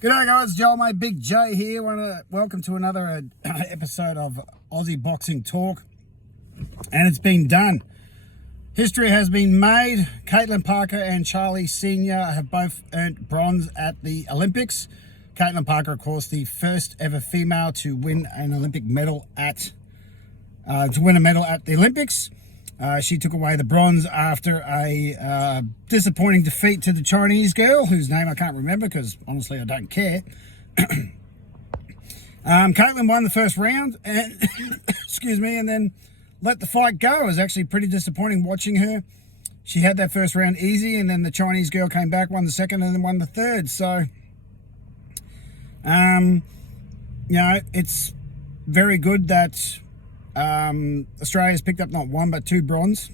G'day guys, Joel mate, Big J here. Welcome to another episode of Aussie Boxing Talk. And it's been done. History has been made. Caitlin Parker and Charlie Senior have both earned bronze at the Olympics. Caitlin Parker, of course, the first ever female to win an Olympic medal at the Olympics. She took away the bronze after a disappointing defeat to the Chinese girl, whose name I can't remember because, honestly, I don't care. Caitlin won the first round, and excuse me, and then let the fight go. It was actually pretty disappointing watching her. She had that first round easy, and then the Chinese girl came back, won the second, and then won the third. So, it's very good that Australia's picked up not one but two bronze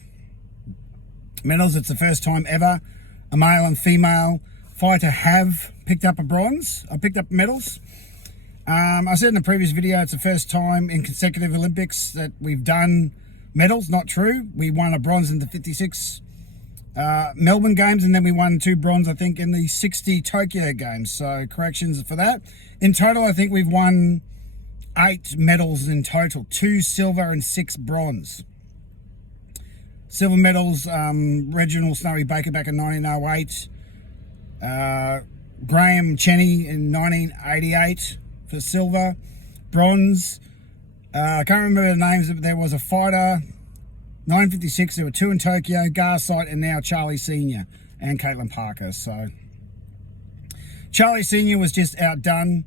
medals. It's the first time ever a male and female fighter have picked up medals. I said in the previous video it's the first time in consecutive Olympics that we've done medals. Not true. We won a bronze in the 56 Melbourne Games, and then we won two bronze, I think, in the 60 Tokyo Games. So corrections for that. In total, I think we've won 8 medals in total, 2 silver and 6 bronze. Silver medals, Reginald Snowy Baker back in 1908, Graham Cheney in 1988 for silver. Bronze, I can't remember the names, but there was a fighter, 1956, there were 2 in Tokyo, Garside, and now Charlie Senior and Caitlin Parker. So Charlie Senior was just outdone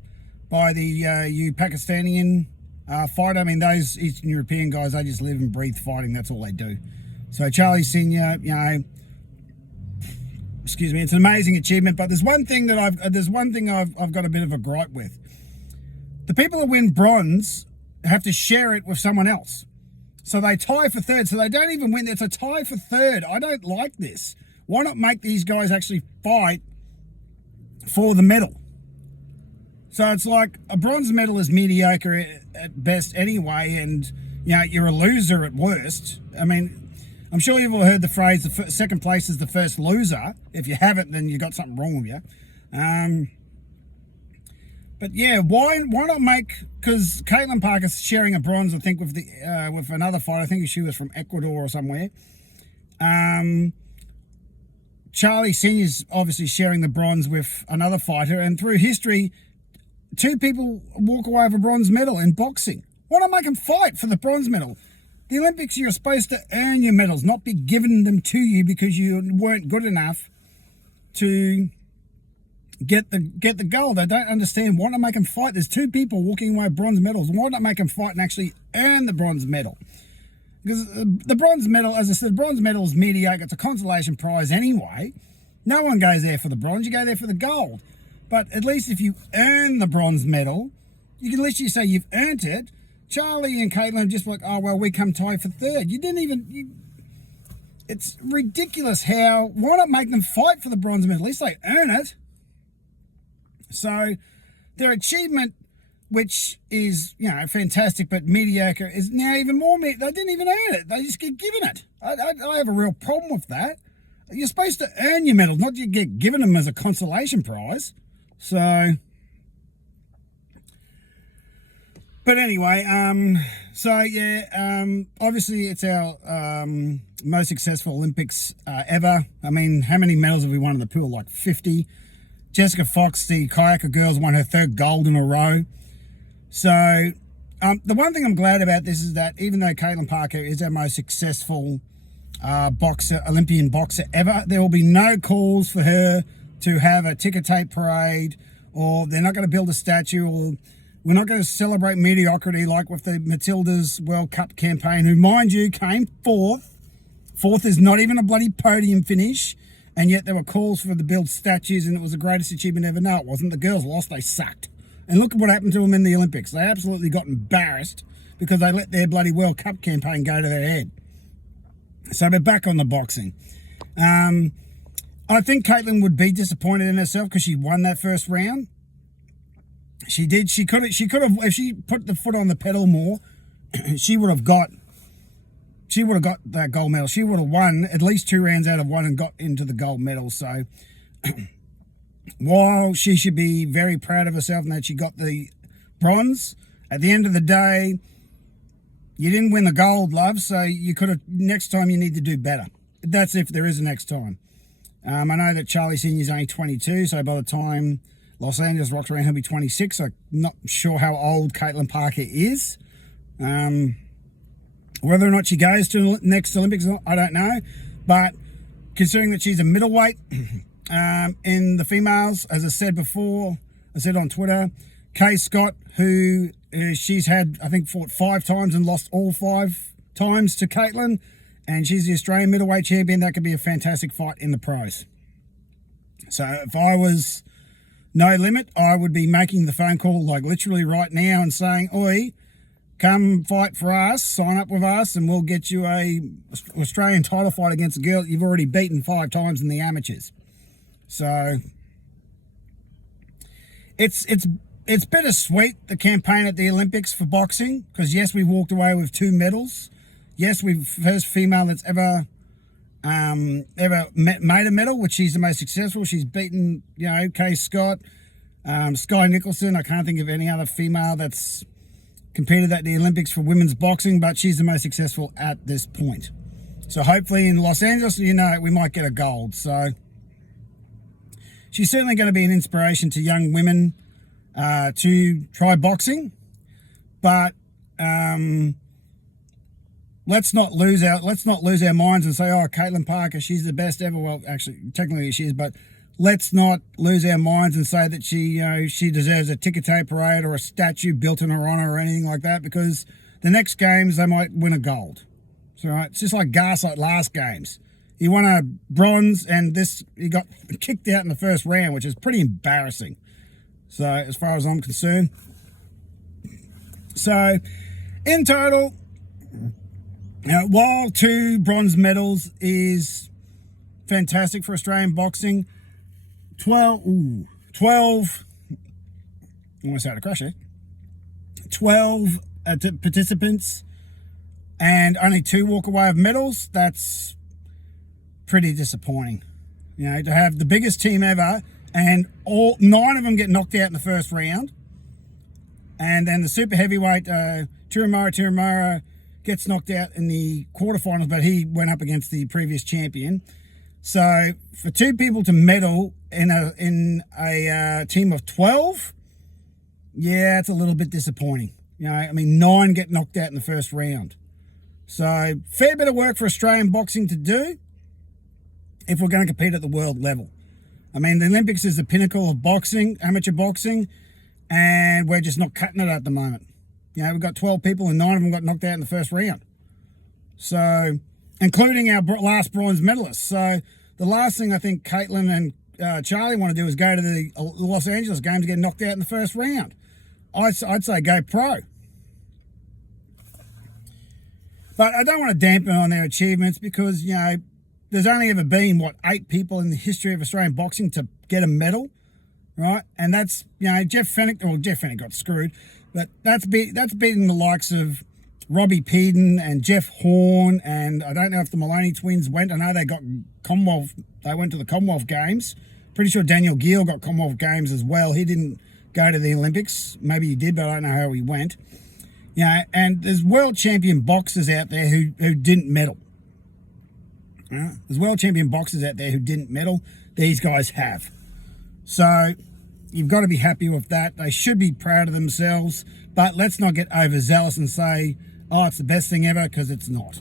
by the Pakistani fighter. I mean, those Eastern European guys, they just live and breathe fighting. That's all they do. So Charlie Senior, excuse me, it's an amazing achievement. But there's one thing that I've got a bit of a gripe with. The people that win bronze have to share it with someone else. So they tie for third. So they don't even win. It's a tie for third. I don't like this. Why not make these guys actually fight for the medal? So it's like a bronze medal is mediocre at best anyway, and you're a loser at worst. I mean, I'm sure you've all heard the phrase, the second place is the first loser. If you haven't, then you've got something wrong with you. But yeah, why not make, because Caitlin Parker's sharing a bronze, I think, with another fighter. I think she was from Ecuador or somewhere. Charlie Senior's obviously sharing the bronze with another fighter, and through history, 2 people walk away with a bronze medal in boxing. Why not make them fight for the bronze medal? The Olympics, you're supposed to earn your medals, not be given them to you because you weren't good enough to get the gold. I don't understand. Why not make them fight? There's 2 people walking away with bronze medals. Why not make them fight and actually earn the bronze medal? Because the bronze medal, as I said, bronze medal is mediocre. It's a consolation prize anyway. No one goes there for the bronze. You go there for the gold. But at least if you earn the bronze medal, you can literally say you've earned it. Charlie and Caitlin are just like, oh, well, we come tied for third. You didn't even... It's ridiculous how... Why not make them fight for the bronze medal? At least they earn it. So their achievement, which is, fantastic, but mediocre, is now even more... They didn't even earn it. They just get given it. I have a real problem with that. You're supposed to earn your medals, not you get given them as a consolation prize. So, but anyway, obviously it's our most successful Olympics ever. I mean, how many medals have we won in the pool? Like 50. Jessica Fox, the kayaker girls, won her 3rd gold in a row. So, the one thing I'm glad about this is that even though Caitlin Parker is our most successful Olympian boxer ever, there will be no calls for her to have a ticker tape parade, or they're not going to build a statue, or we're not going to celebrate mediocrity like with the Matildas World Cup campaign, who, mind you, came 4th. 4th is not even a bloody podium finish, and yet there were calls for them to build statues, and it was the greatest achievement ever. No, it wasn't. The girls lost. They sucked. And look at what happened to them in the Olympics. They absolutely got embarrassed because they let their bloody World Cup campaign go to their head. So we're back on the boxing. I think Caitlin would be disappointed in herself because she won that first round. She did. She could have. If she put the foot on the pedal more, she would have got that gold medal. She would have won at least 2 rounds out of 1 and got into the gold medal. So while she should be very proud of herself and that she got the bronze, at the end of the day, you didn't win the gold, love, so you could have, next time you need to do better. That's if there is a next time. I know that Charlie Senior is only 22, so by the time Los Angeles rocks around, he'll be 26. I'm not sure how old Caitlin Parker is. Whether or not she goes to next Olympics, I don't know. But considering that she's a middleweight in the females, as I said before, I said on Twitter, Kay Scott, who she's had, I think, fought 5 times and lost all 5 times to Caitlin, and she's the Australian middleweight champion. That could be a fantastic fight in the pros. So if I was No Limit, I would be making the phone call like literally right now and saying, oi, come fight for us, sign up with us, and we'll get you a Australian title fight against a girl you've already beaten 5 times in the amateurs. So it's bittersweet, the campaign at the Olympics for boxing, because yes, we walked away with 2 medals. Yes, we've first female that's ever made a medal, which she's the most successful. She's beaten, Kay Scott, Sky Nicholson. I can't think of any other female that's competed at the Olympics for women's boxing, but she's the most successful at this point. So hopefully in Los Angeles, we might get a gold. So she's certainly going to be an inspiration to young women to try boxing, but let's not lose our minds and say, oh, Caitlin Parker, she's the best ever. Well, actually, technically she is, but let's not lose our minds and say that she deserves a ticker tape parade or a statue built in her honor or anything like that, because the next games they might win a gold. So right, it's just like Garcite last games. He won a bronze, and he got kicked out in the first round, which is pretty embarrassing. So as far as I'm concerned. So in total, while 2 bronze medals is fantastic for Australian boxing, 12, almost had a crash here, 12 participants and only 2 walk away with medals, that's pretty disappointing. To have the biggest team ever and all 9 of them get knocked out in the first round, and then the super heavyweight Tiramara gets knocked out in the quarterfinals, but he went up against the previous champion. So for 2 people to medal in a team of 12, yeah, it's a little bit disappointing. 9 get knocked out in the first round. So fair bit of work for Australian boxing to do if we're going to compete at the world level. The Olympics is the pinnacle of boxing, amateur boxing, and we're just not cutting it at the moment. We've got 12 people and 9 of them got knocked out in the first round. So, including our last bronze medalist. So, the last thing I think Caitlin and Charlie want to do is go to the Los Angeles games and get knocked out in the first round. I'd say go pro. But I don't want to dampen on their achievements because, there's only ever been, 8 people in the history of Australian boxing to get a medal, right? And that's, Jeff Fennick got screwed. But that's beating the likes of Robbie Peden and Jeff Horn, and I don't know if the Maloney twins went. I know they got Commonwealth. They went to the Commonwealth Games. Pretty sure Daniel Gill got Commonwealth Games as well. He didn't go to the Olympics. Maybe he did, but I don't know how he went. And there's world champion boxers out there who didn't medal. There's world champion boxers out there who didn't medal. These guys have. So you've got to be happy with that. They should be proud of themselves, but let's not get overzealous and say, oh, it's the best thing ever, because it's not.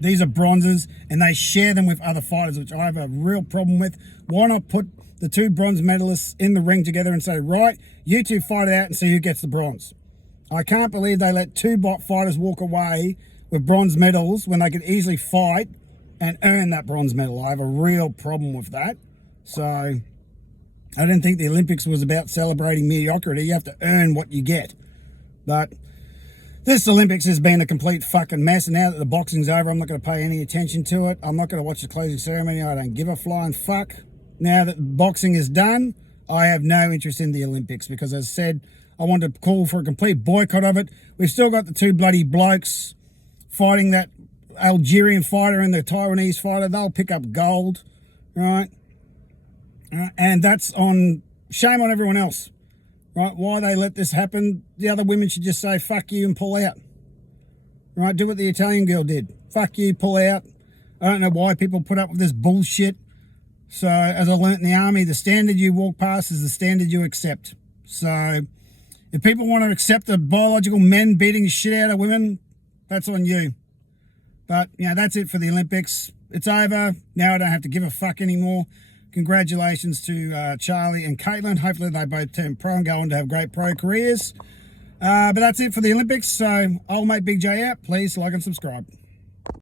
These are bronzes, and they share them with other fighters, which I have a real problem with. Why not put the 2 bronze medalists in the ring together and say, right, you 2 fight it out and see who gets the bronze. I can't believe they let 2 fighters walk away with bronze medals when they could easily fight and earn that bronze medal. I have a real problem with that. So I didn't think the Olympics was about celebrating mediocrity. You have to earn what you get. But this Olympics has been a complete fucking mess. And now that the boxing's over, I'm not going to pay any attention to it. I'm not going to watch the closing ceremony. I don't give a flying fuck. Now that boxing is done, I have no interest in the Olympics because, as I said, I want to call for a complete boycott of it. We've still got the 2 bloody blokes fighting that Algerian fighter and the Taiwanese fighter. They'll pick up gold, right? And that's on, shame on everyone else, right? Why they let this happen. The other women should just say, fuck you and pull out, right? Do what the Italian girl did. Fuck you, pull out. I don't know why people put up with this bullshit. So, as I learnt in the army, the standard you walk past is the standard you accept. So, if people want to accept the biological men beating the shit out of women, that's on you. But, that's it for the Olympics. It's over. Now I don't have to give a fuck anymore. Congratulations to Charlie and Caitlin. Hopefully they both turn pro and go on to have great pro careers. But that's it for the Olympics. So, I'll make Big J out. Please like and subscribe.